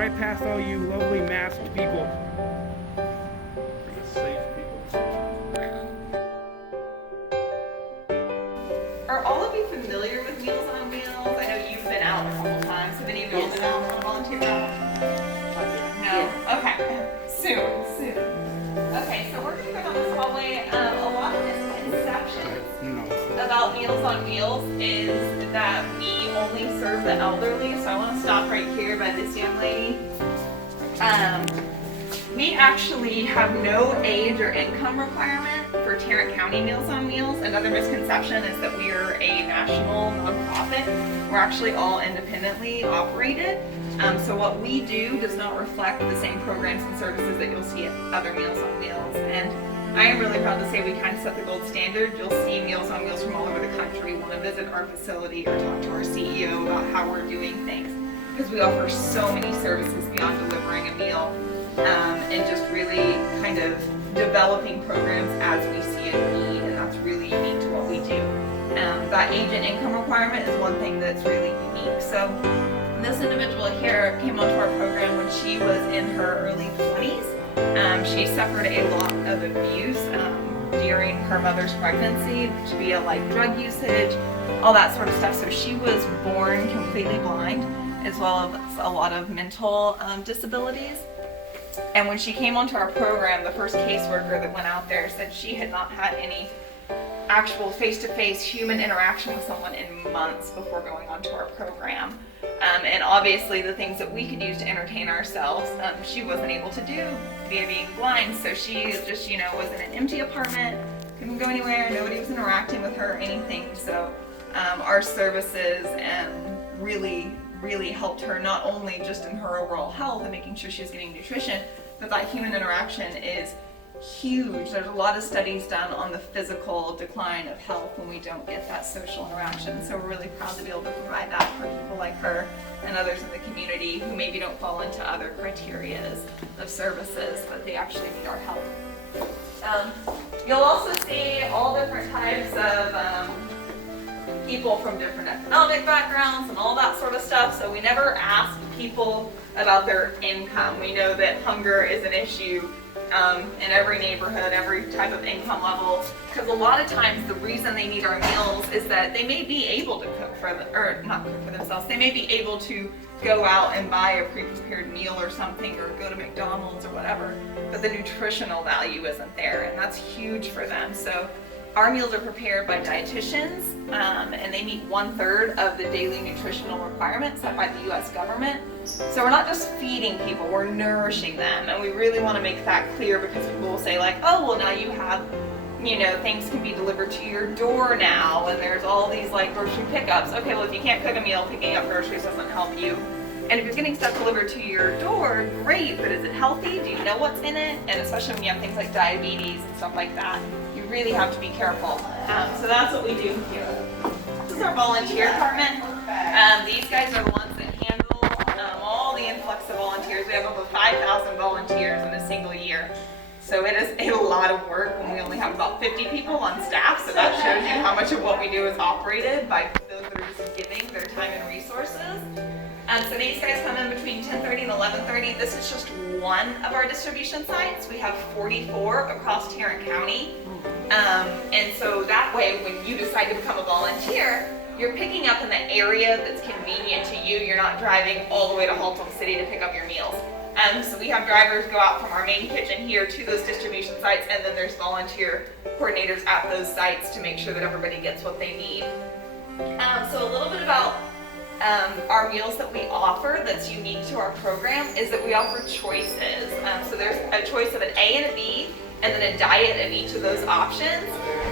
right past all you lovely masked people. Are all of you familiar with Meals on Wheels? I know you've been out a couple times. Have any of you been out on a volunteer route? No? Okay. Soon. Okay, so we're going to go down this hallway. A lot of misconceptions about Meals on Wheels is that we only serve the elderly. So I want to stop right here by this young lady. We actually have no age or income requirement for Tarrant County Meals on Wheels. Another misconception is that we are a national nonprofit. We're actually all independently operated. So what we do does not reflect the same programs and services that you'll see at other Meals on Wheels. And I am really proud to say we kind of set the gold standard. You'll see Meals on Wheels from all over the country want to visit our facility or talk to our CEO about how we're doing things, because we offer so many services beyond delivering a meal. And just really kind of developing programs as we see a need, and that's really unique to what we do. That age and income requirement is one thing that's really unique. So this individual here came onto our program when she was in her early 20s. She suffered a lot of abuse during her mother's pregnancy, via like drug usage, all that sort of stuff. So she was born completely blind, as well as a lot of mental disabilities. And when she came onto our program, the first caseworker that went out there said she had not had any actual face-to-face human interaction with someone in months before going onto our program. And obviously the things that we could use to entertain ourselves, she wasn't able to do via being blind. So she just, was in an empty apartment, couldn't go anywhere, nobody was interacting with her or anything. So our services really helped her, not only just in her overall health and making sure she was getting nutrition, but that human interaction is huge. There's a lot of studies done on the physical decline of health when we don't get that social interaction. So we're really proud to be able to provide that for people like her and others in the community who maybe don't fall into other criterias of services, but they actually need our help. You'll also see all different types of people from different economic backgrounds and all that sort of stuff. So we never ask people about their income. We know that hunger is an issue in every neighborhood, every type of income level, because a lot of times the reason they need our meals is that they may be able to cook for them, or not cook for themselves. They may be able to go out and buy a pre-prepared meal or something, or go to McDonald's or whatever, but the nutritional value isn't there, and that's huge for them. So our meals are prepared by dietitians, and they meet 1/3 of the daily nutritional requirements set by the U.S. government. So we're not just feeding people, we're nourishing them, and we really want to make that clear, because people will say like, oh, well now you have, things can be delivered to your door now, and there's all these like grocery pickups. Okay, well if you can't cook a meal, picking up groceries doesn't help you. And if you're getting stuff delivered to your door, great, but is it healthy? Do you know what's in it? And especially when you have things like diabetes and stuff like that, you really have to be careful. So that's what we do here. This is our volunteer department. These guys are the ones that handle all the influx of volunteers. We have over 5,000 volunteers in a single year. So it is a lot of work when we only have about 50 people on staff. So that shows you how much of what we do is operated by those that are just giving their time and resources. So these guys come in between 10:30 and 11:30. This is just one of our distribution sites. We have 44 across Tarrant County. And so that way, when you decide to become a volunteer, you're picking up in the area that's convenient to you. You're not driving all the way to Haltom City to pick up your meals. So we have drivers go out from our main kitchen here to those distribution sites, and then there's volunteer coordinators at those sites to make sure that everybody gets what they need. So a little bit about our meals that we offer that's unique to our program is that we offer choices. So there's a choice of an A and a B, and then a diet of each of those options.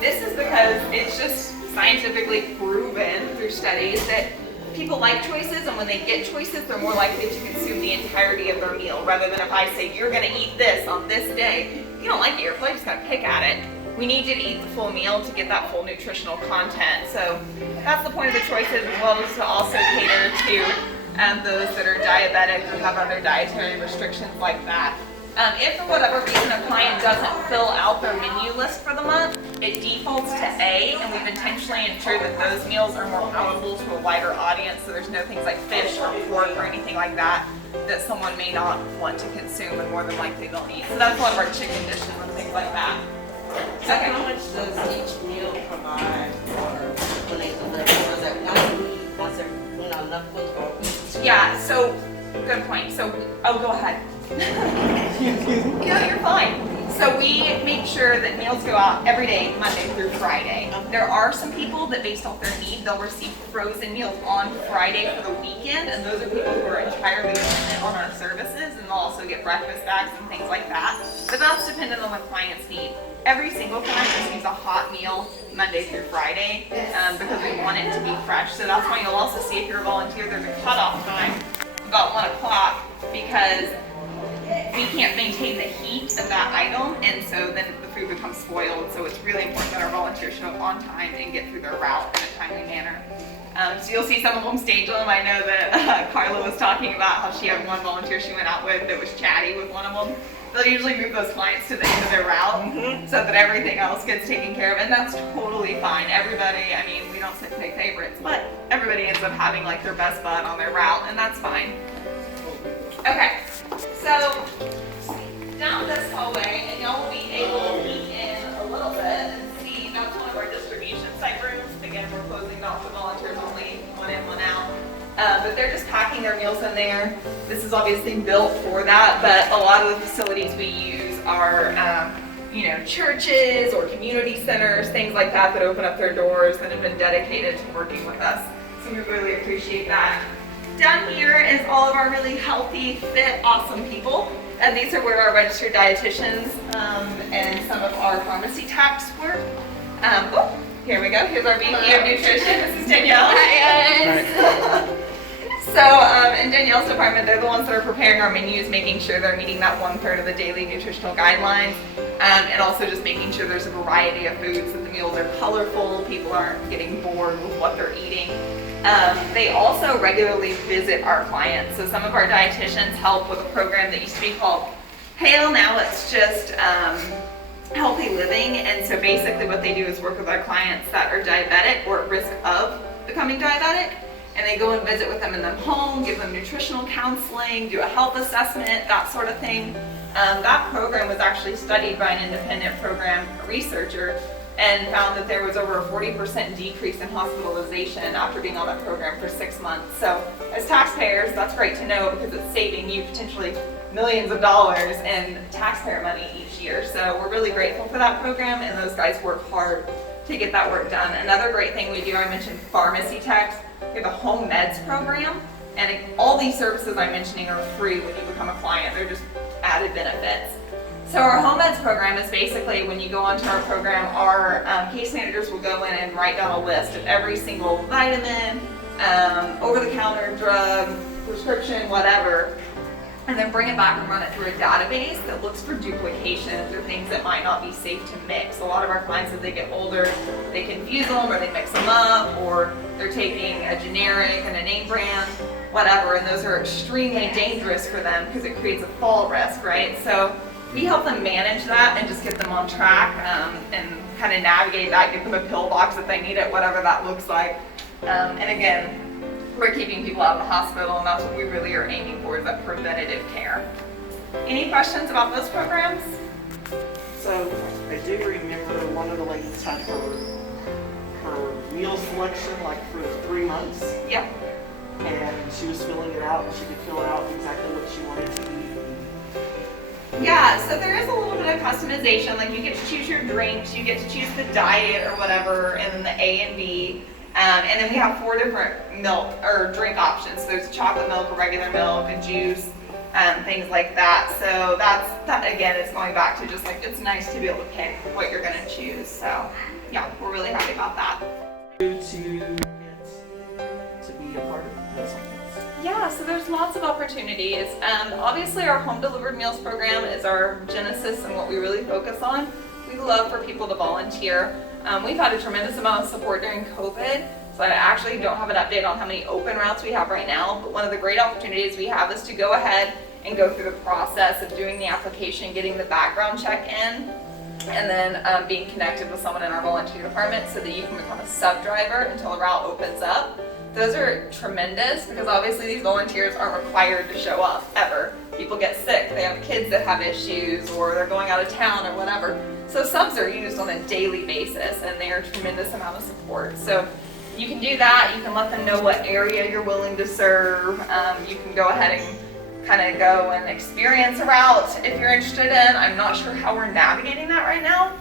This is because it's just scientifically proven through studies that people like choices, and when they get choices, they're more likely to consume the entirety of their meal, rather than if I say, you're gonna eat this on this day. If you don't like it, you're probably just gonna pick at it. We need you to eat the full meal to get that full nutritional content. So that's the point of the choices, as well as to also cater to those that are diabetic or have other dietary restrictions like that. If for whatever reason a client doesn't fill out their menu list for the month, it defaults to A, and we've intentionally ensured that those meals are more palatable to a wider audience, so there's no things like fish or pork or anything like that. that someone may not want to consume and more than likely they'll eat. So that's one of our chicken dishes and things like that. So how much does each meal provide for when they deliver? So is that once they're, enough food for a week? Yeah, so good point. So, go ahead. Yeah, you're fine. So we make sure that meals go out every day, Monday through Friday. There are some people that based off their need, they'll receive frozen meals on Friday for the weekend, and those are people who are entirely dependent on our services, and they'll also get breakfast bags and things like that. But that's dependent on the client's need. Every single client receives a hot meal Monday through Friday because we want it to be fresh. So that's why you'll also see if you're a volunteer, there's a cutoff time about 1 o'clock because we can't maintain the heat of that item, and so then the food becomes spoiled. So it's really important that our volunteers show up on time and get through their route in a timely manner. So you'll see some of them stage them. I know that Carla was talking about how she had one volunteer she went out with that was chatty with one of them. They'll usually move those clients to the end of their route so that everything else gets taken care of, and that's totally fine. Everybody, I mean, we don't pick favorites, but everybody ends up having like their best bud on their route, and that's fine. Okay, so down this hallway, and y'all will be able to peek in a little bit and see that's one of our distribution site rooms. Again, we're closing off the volunteers only, 1 in, 1 out. But they're just packing their meals in there. This is obviously built for that, but a lot of the facilities we use are, churches or community centers, things like that that open up their doors that have been dedicated to working with us. So we really appreciate that. Down here is all of our really healthy, fit, awesome people. And these are where our registered dietitians and some of our pharmacy techs work. Here we go. Here's our VP of Nutrition. This is Danielle. Hi, guys. So, in Danielle's department, they're the ones that are preparing our menus, making sure they're meeting that 1/3 of the daily nutritional guidelines, and also just making sure there's a variety of foods, that the meals are colorful, people aren't getting bored with what they're eating. They also regularly visit our clients. So some of our dietitians help with a program that used to be called HAIL. Now it's just Healthy Living. And so basically what they do is work with our clients that are diabetic or at risk of becoming diabetic. And they go and visit with them in their home, give them nutritional counseling, do a health assessment, that sort of thing. That program was actually studied by an independent program researcher and found that there was over a 40% decrease in hospitalization after being on that program for 6 months. So as taxpayers, that's great to know because it's saving you potentially millions of dollars in taxpayer money each year. So we're really grateful for that program, and those guys work hard to get that work done. Another great thing we do, I mentioned pharmacy techs. We have a home meds program, and all these services I'm mentioning are free when you become a client. They're just added benefits. So our home meds program is basically when you go onto our program, our case managers will go in and write down a list of every single vitamin, over-the-counter drug, prescription, whatever, and then bring it back and run it through a database that looks for duplications or things that might not be safe to mix. A lot of our clients, as they get older, they confuse them or they mix them up, or they're taking a generic and a name brand, whatever, and those are extremely dangerous for them because it creates a fall risk, right? So we help them manage that and just get them on track and kind of navigate that, give them a pill box if they need it, whatever that looks like. And again, we're keeping people out of the hospital, and that's what we really are aiming for, is that preventative care. Any questions about those programs? So I do remember one of the ladies had her meal selection like for 3 months. Yep. And she was filling it out, and she could fill out exactly what she wanted to eat. Yeah, so there is a little bit of customization. Like you get to choose your drinks, you get to choose the diet or whatever, and then the A and B. And then we have 4 different milk or drink options. So there's chocolate milk, a regular milk, a juice, things like that. So that again, it's going back to just like, it's nice to be able to pick what you're gonna choose. So yeah, we're really happy about that. To be a part of those things. Yeah, so there's lots of opportunities. Obviously our home delivered meals program is our genesis and what we really focus on. We love for people to volunteer. We've had a tremendous amount of support during COVID, so I actually don't have an update on how many open routes we have right now, but one of the great opportunities we have is to go ahead and go through the process of doing the application, getting the background check in, and then being connected with someone in our volunteer department so that you can become a sub driver until a route opens up. those are tremendous because obviously these volunteers aren't required to show up ever. People get sick, they have kids that have issues, or they're going out of town or whatever. So subs are used on a daily basis and they are a tremendous amount of support. So you can do that, you can let them know what area you're willing to serve. You can go ahead and kind of go and experience a route if you're interested in. I'm not sure how we're navigating that right now.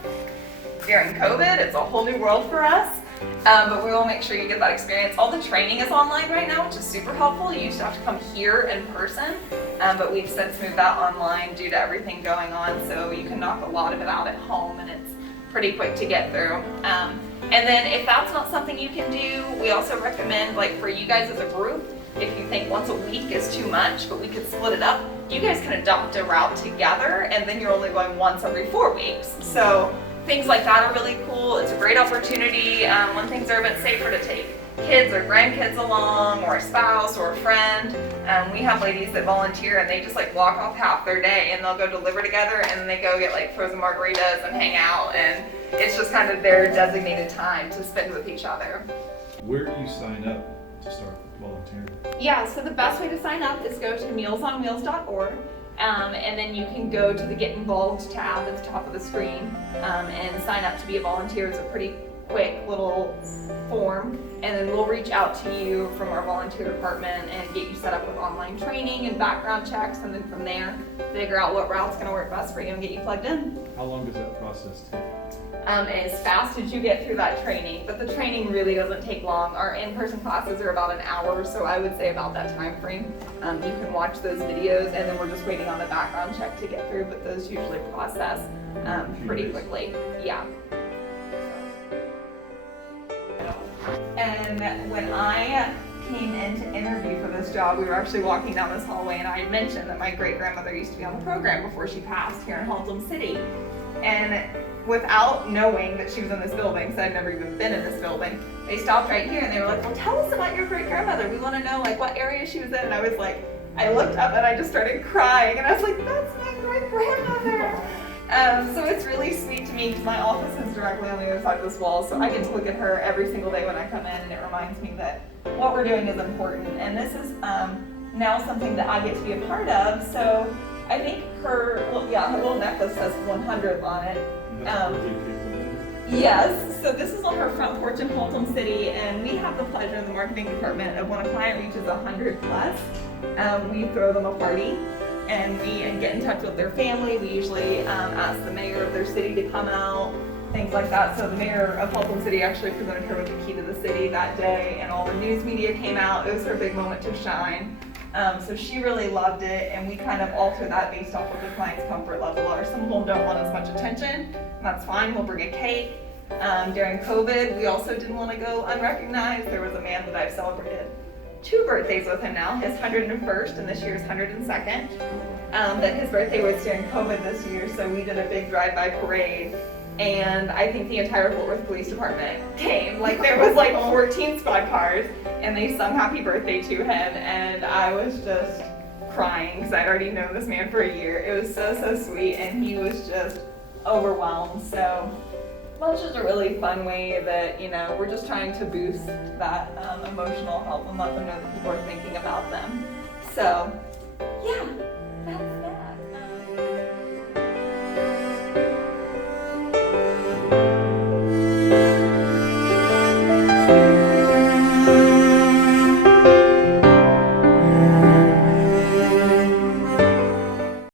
During COVID, it's a whole new world for us. But we will make sure you get that experience. All the training is online right now, which is super helpful. You used to have to come here in person, but we've since moved that online due to everything going on. So you can knock a lot of it out at home and it's pretty quick to get through. And then if that's not something you can do, we also recommend, like for you guys as a group, if you think once a week is too much, but we could split it up, you guys can adopt a route together and then you're only going once every 4 weeks. So things like that are really cool. It's a great opportunity when things are a bit safer to take kids or grandkids along, or a spouse or a friend. We have ladies that volunteer and they just like block off half their day and they'll go deliver together and then they go get like frozen margaritas and hang out, and it's just kind of their designated time to spend with each other. Where do you sign up to start volunteering? Yeah, so the best way to sign up is go to mealsonwheels.org. And then you can go to the Get Involved tab at the top of the screen and sign up to be a volunteer. It's a pretty quick little form, and then we'll reach out to you from our volunteer department and get you set up with online training and background checks, and then from there figure out what route's going to work best for you and get you plugged in. How long does that process take? As fast as you get through that training, but the training really doesn't take long. Our in-person classes are about an hour, so I would say about that time frame. You can watch those videos, and then we're just waiting on a background check to get through, but those usually process pretty quickly. Yeah. And when I came in to interview for this job, we were actually walking down this hallway, and I mentioned that my great-grandmother used to be on the program before she passed here in Haltom City. And without knowing that she was in this building, because I'd never even been in this building, they stopped right here and they were like, well, tell us about your great-grandmother. We want to know like what area she was in. And I was like, I looked up and I just started crying, and I was like, that's my great-grandmother. So it's really sweet to me because my office is directly on the other side of this wall, so I get to look at her every single day when I come in, and it reminds me that what we're doing is important, and this is now something that I get to be a part of. So I think her little necklace says 100 on it. Yes, so this is on her front porch in Haltom City, and we have the pleasure in the marketing department of when a client reaches 100 plus, we throw them a party. And we get in touch with their family. We usually ask the mayor of their city to come out, things like that. So the mayor of Haltom City actually presented her with the key to the city that day, and all the news media came out. It was her big moment to shine. So she really loved it, and we kind of alter that based off what the client's comfort level are. Some people don't want as much attention, and that's fine. We'll bring a cake. During COVID, we also didn't want to go unrecognized. There was a man that I've celebrated 2 birthdays with him now, his 101st and this year's 102nd. But his birthday was during COVID this year, so we did a big drive-by parade, and I think the entire Fort Worth Police Department came. Like there was like 14 squad cars, and they sung happy birthday to him, and I was just crying because I'd already known this man for a year. It was so sweet, and he was just overwhelmed. So well, it's just a really fun way that, you know, we're just trying to boost that emotional health and let them know that people are thinking about them. So, yeah, that's that.